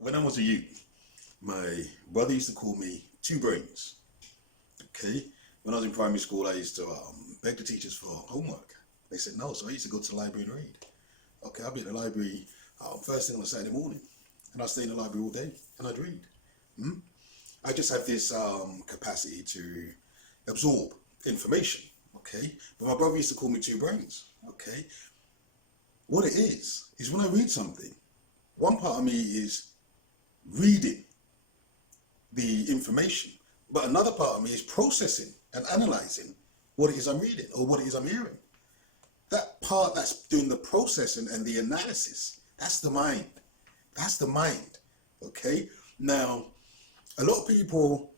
When I was a youth, my brother used to call me Two Brains. Okay? When I was in primary school, I used to beg the teachers for homework. They said no, so I used to go to the library and read. Okay, I'd be at the library first thing on a Saturday morning, and I'd stay in the library all day, and I'd read. I just have this capacity to absorb information. Okay? But my brother used to call me Two Brains. Okay? What it is when I read something, one part of me is reading the information, but another part of me is processing and analyzing what it is I'm reading or what it is I'm hearing. That part that's doing the processing and the analysis, that's the mind. That's the mind. Okay? Now, a lot of people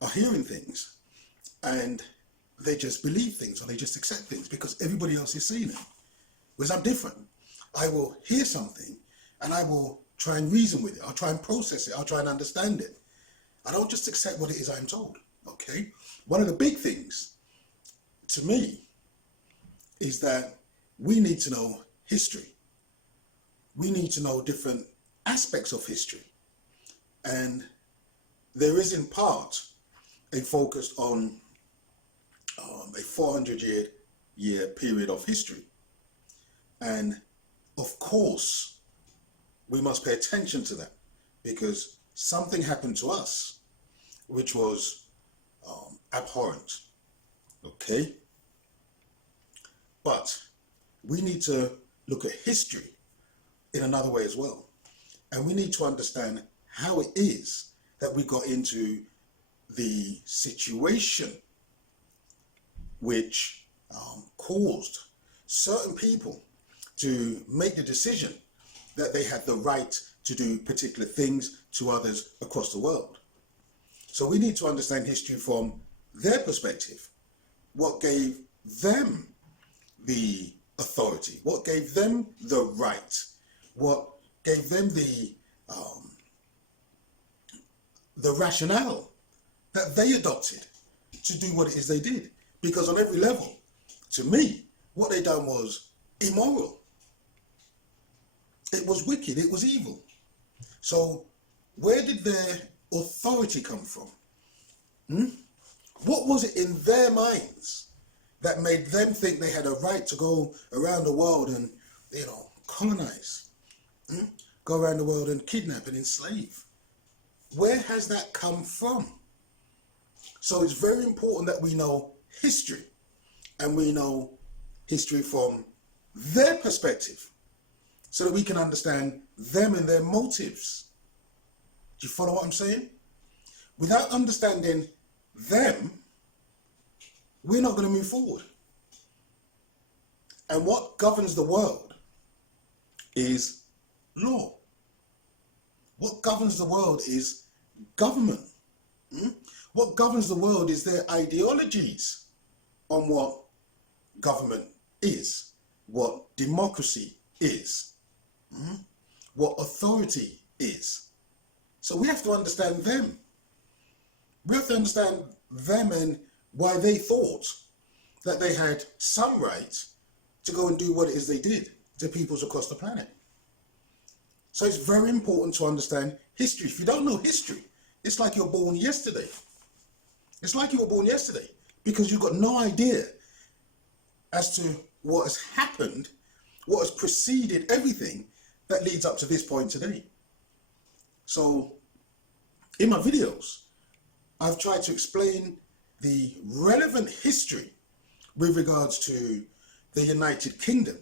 are hearing things and they just believe things or they just accept things because everybody else is saying it. Whereas I'm different. I will hear something and I will try and reason with it. I'll try and process it. I'll try and understand it. I don't just accept what it is I'm told. Okay? One of the big things to me is that we need to know history. We need to know different aspects of history. And there is in part a focus on a 400-year period of history. And of course, we must pay attention to that because something happened to us which was abhorrent. Okay? But we need to look at history in another way as well. And we need to understand how it is that we got into the situation which caused certain people to make the decision that they had the right to do particular things to others across the world. So we need to understand history from their perspective. What gave them the authority? What gave them the right? What gave them the rationale that they adopted to do what it is they did? Because on every level, to me, what they done was immoral. It was wicked, it was evil. So where did their authority come from? What was it in their minds that made them think they had a right to go around the world and, colonize? Go around the world and kidnap and enslave? Where has that come from? So it's very important that we know history, and we know history from their perspective so that we can understand them and their motives. Do you follow what I'm saying? Without understanding them, we're not going to move forward. And what governs the world is law. What governs the world is government. What governs the world is their ideologies on what government is, what democracy is, what authority is. So we have to understand them. We have to understand them and why they thought that they had some right to go and do what it is they did to peoples across the planet. So it's very important to understand history. If you don't know history, it's like you're born yesterday. It's like you were born yesterday because you've got no idea as to what has happened, what has preceded everything that leads up to this point today. So in my videos, I've tried to explain the relevant history with regards to the United Kingdom,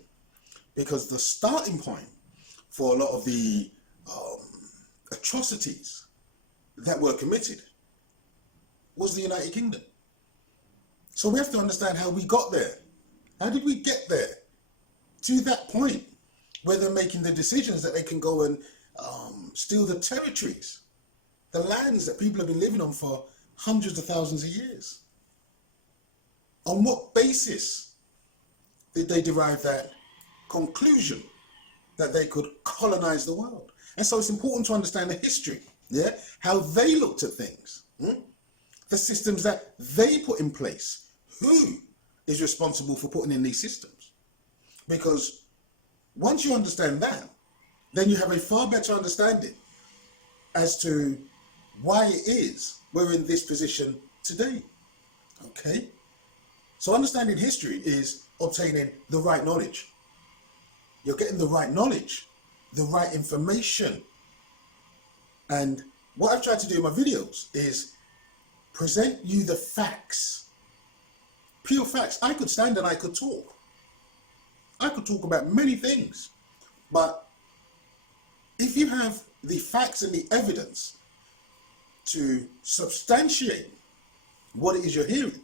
because the starting point for a lot of the atrocities that were committed was the United Kingdom. So we have to understand how we got there. How did we get there to that point where they're making the decisions that they can go and steal the territories, the lands that people have been living on for hundreds of thousands of years? On what basis did they derive that conclusion that they could colonize the world? And so it's important to understand the history, how they looked at things, the systems that they put in place. Who is responsible for putting in these systems? Because once you understand that, then you have a far better understanding as to why it is we're in this position today. Okay? So understanding history is obtaining the right knowledge. You're getting the right knowledge, the right information. And what I've tried to do in my videos is present you the facts. Pure facts. I could stand and I could talk. I could talk about many things. But if you have the facts and the evidence to substantiate what it is you're hearing,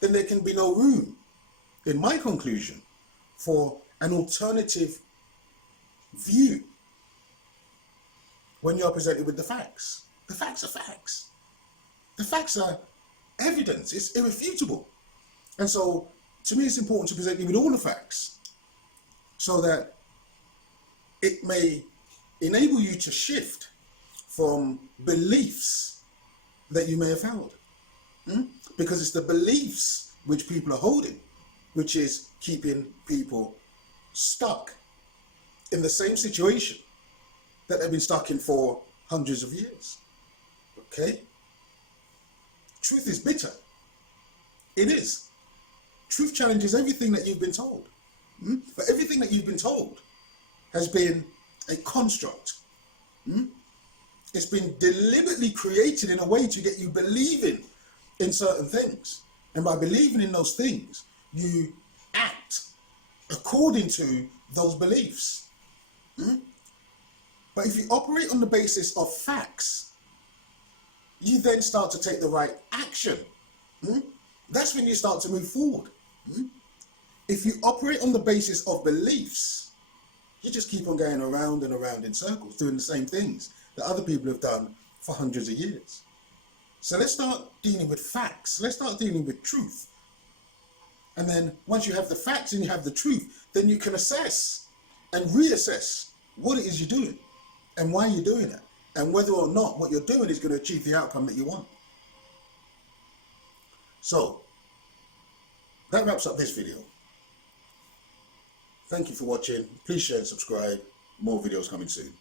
then there can be no room, in my conclusion, for an alternative view when you're presented with the facts. The facts are facts. The facts are evidence. It's irrefutable. And so, to me, it's important to present you with all the facts so that it may enable you to shift from beliefs that you may have held. Because it's the beliefs which people are holding, which is keeping people stuck in the same situation that they've been stuck in for hundreds of years. Okay? Truth is bitter. It is. Truth challenges everything that you've been told. But everything that you've been told has been a construct. It's been deliberately created in a way to get you believing in certain things. And by believing in those things, you act according to those beliefs. But if you operate on the basis of facts, you then start to take the right action. That's when you start to move forward. If you operate on the basis of beliefs, you just keep on going around and around in circles, doing the same things that other people have done for hundreds of years. So let's start dealing with facts. Let's start dealing with truth. And then once you have the facts and you have the truth, then you can assess and reassess what it is you're doing and why you're doing it, and whether or not what you're doing is going to achieve the outcome that you want. So that wraps up this video. Thank you for watching. Please share and subscribe. More videos coming soon.